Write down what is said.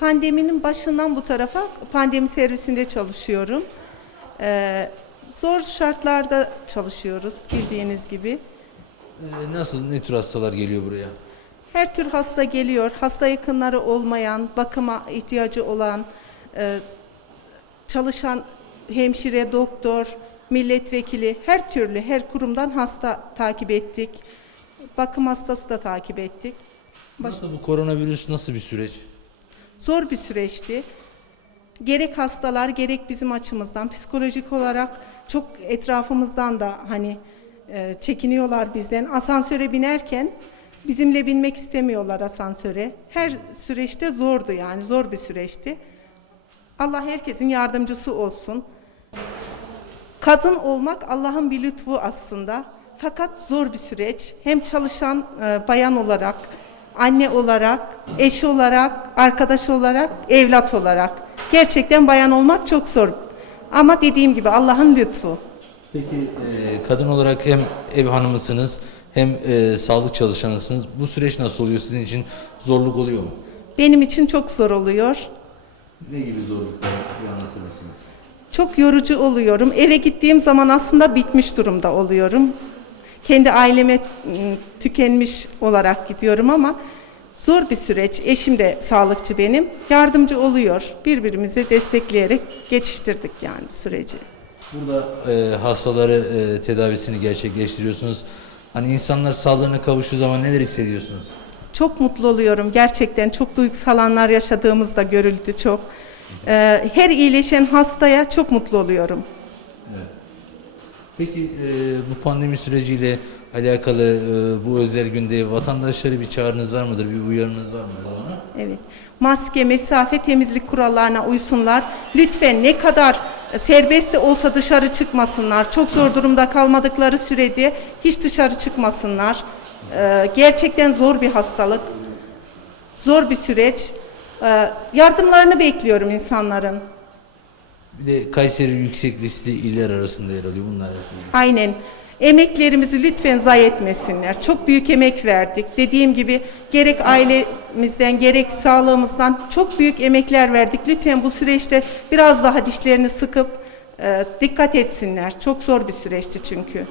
Pandeminin başından bu tarafa pandemi servisinde çalışıyorum. Ee, zor şartlarda çalışıyoruz bildiğiniz gibi. Ee, nasıl, ne tür hastalar geliyor buraya? Her tür hasta geliyor. Hasta yakınları olmayan, bakıma ihtiyacı olan, e, çalışan hemşire, doktor, milletvekili her türlü her kurumdan hasta takip ettik. Bakım hastası da takip ettik. Baş- Nasıl bu koronavirüs nasıl bir süreç? Zor bir süreçti. Gerek hastalar gerek bizim açımızdan psikolojik olarak çok etrafımızdan da hani e, çekiniyorlar bizden. Asansöre binerken bizimle binmek istemiyorlar asansöre. Her süreçte zordu yani zor bir süreçti. Allah herkesin yardımcısı olsun. Kadın olmak Allah'ın bir lütfu aslında. Fakat zor bir süreç. Hem çalışan e, bayan olarak, anne olarak, eş olarak, arkadaş olarak, evlat olarak. Gerçekten bayan olmak çok zor. Ama dediğim gibi Allah'ın lütfu. Peki e, kadın olarak hem ev hanımısınız hem e, sağlık çalışanısınız. Bu süreç nasıl oluyor sizin için? Zorluk oluyor mu? Benim için çok zor oluyor. Ne gibi zorluklar bir anlatır mısınız? Çok yorucu oluyorum. Eve gittiğim zaman aslında bitmiş durumda oluyorum. Kendi aileme ım, tükenmiş olarak gidiyorum ama zor bir süreç. Eşim de sağlıkçı benim. Yardımcı oluyor. Birbirimizi destekleyerek geçiştirdik yani süreci. Burada e, hastaları e, tedavisini gerçekleştiriyorsunuz. Hani insanlar sağlığına kavuştuğu zaman neler hissediyorsunuz? Çok mutlu oluyorum. Gerçekten çok duygusal anlar yaşadığımızda görüldü çok. Ee, her iyileşen hastaya çok mutlu oluyorum. Peki e, bu pandemi süreciyle alakalı e, bu özel günde vatandaşlara bir çağrınız var mıdır? Bir uyarınız var mıdır ona? Evet. Maske, mesafe, temizlik kurallarına uysunlar. Lütfen ne kadar serbest de olsa dışarı çıkmasınlar. Çok zor durumda kalmadıkları sürede hiç dışarı çıkmasınlar. Ee, gerçekten zor bir hastalık. Zor bir süreç. Ee, yardımlarını bekliyorum insanların. Bir de Kayseri yüksek riskli iller arasında yer alıyor. Bunlar Aynen. Emeklerimizi lütfen zayi etmesinler. Çok büyük emek verdik. Dediğim gibi gerek ailemizden gerek sağlığımızdan çok büyük emekler verdik. Lütfen bu süreçte biraz daha dişlerini sıkıp e, dikkat etsinler. Çok zor bir süreçti çünkü.